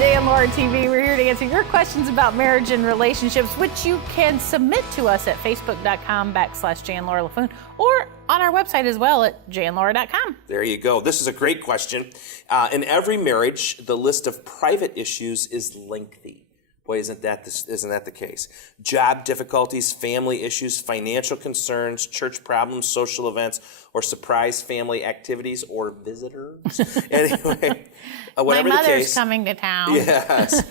Jay and Laura TV. We're here to answer your questions about marriage and relationships, which you can submit to us at facebook.com/Jay and Laura LaFoon or on our website as well at jayandlaura.com. There you go. This is a great question. In every marriage, the list of private issues is lengthy. Boy, isn't that the case? Job difficulties, family issues, financial concerns, church problems, social events, or surprise family activities or visitors. Anyway, whatever My the mother's case. coming to town. Yes.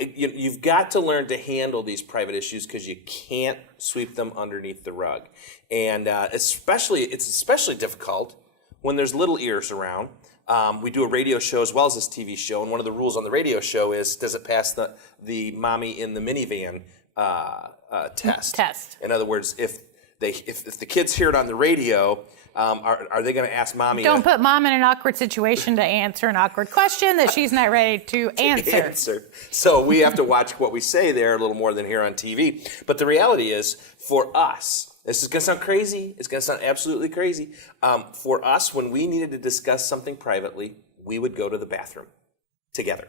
You've got to learn to handle these private issues because you can't sweep them underneath the rug. And it's especially difficult when there's little ears around. We do a radio show as well as this TV show, and one of the rules on the radio show is, does it pass the mommy in the minivan test? In other words, if the kids hear it on the radio, are they going to ask mommy? Don't put mom in an awkward situation to answer an awkward question that she's not ready to answer. So we have to watch what we say there a little more than here on TV. But the reality is, for us, this is going to sound crazy. It's going to sound absolutely crazy. For us, when we needed to discuss something privately, we would go to the bathroom together.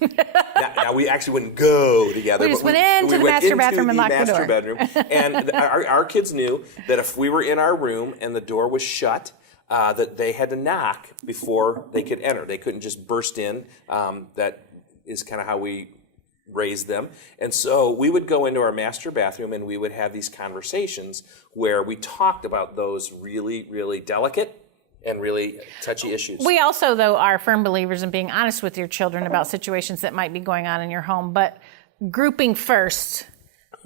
now, we actually wouldn't go together. We just went into the master bathroom and locked the door. Bedroom. And our kids knew that if we were in our room and the door was shut, that they had to knock before they could enter. They couldn't just burst in. That is kind of how we raised them. And so we would go into our master bathroom and we would have these conversations where we talked about those really, really delicate and really touchy issues. We also, though, are firm believers in being honest with your children about situations that might be going on in your home, but grouping first,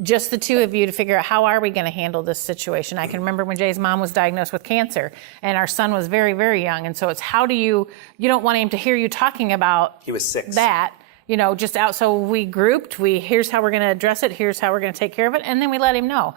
just the two of you, to figure out how are we going to handle this situation. I can remember when Jay's mom was diagnosed with cancer and our son was very, very young. And so it's you don't want him to hear you talking about he was 6. That. Just out. So we grouped, here's how we're going to address it, here's how we're going to take care of it, and then we let him know.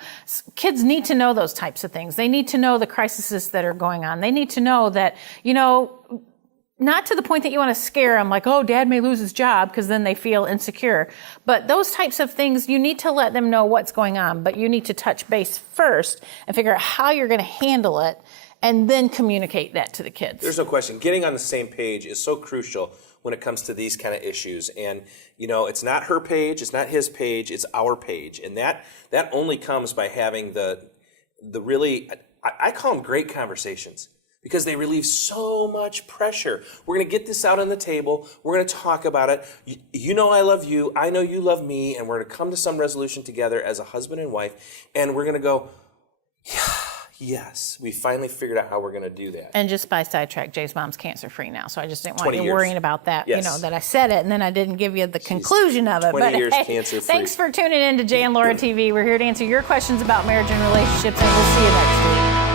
Kids need to know those types of things. They need to know the crises that are going on. They need to know that, not to the point that you want to scare them, like, oh, dad may lose his job, because then they feel insecure. But those types of things, you need to let them know what's going on, but you need to touch base first and figure out how you're going to handle it, and then communicate that to the kids. There's no question. Getting on the same page is so crucial when it comes to these kind of issues. And, it's not her page, it's not his page, it's our page. And that only comes by having the really, I call them great conversations, because they relieve so much pressure. We're going to get this out on the table. We're going to talk about it. You know I love you. I know you love me. And we're going to come to some resolution together as a husband and wife. And we're going to go, yeah. Yes, we finally figured out how we're going to do that. And just by sidetrack, Jay's mom's cancer-free now, so I just didn't want 20 you years. worrying about that, Yes. that I said it, and then I didn't give you the conclusion of it. 20 But years hey, cancer-free. thanks for tuning in to Jay and Laura TV. We're here to answer your questions about marriage and relationships, and we'll see you next week.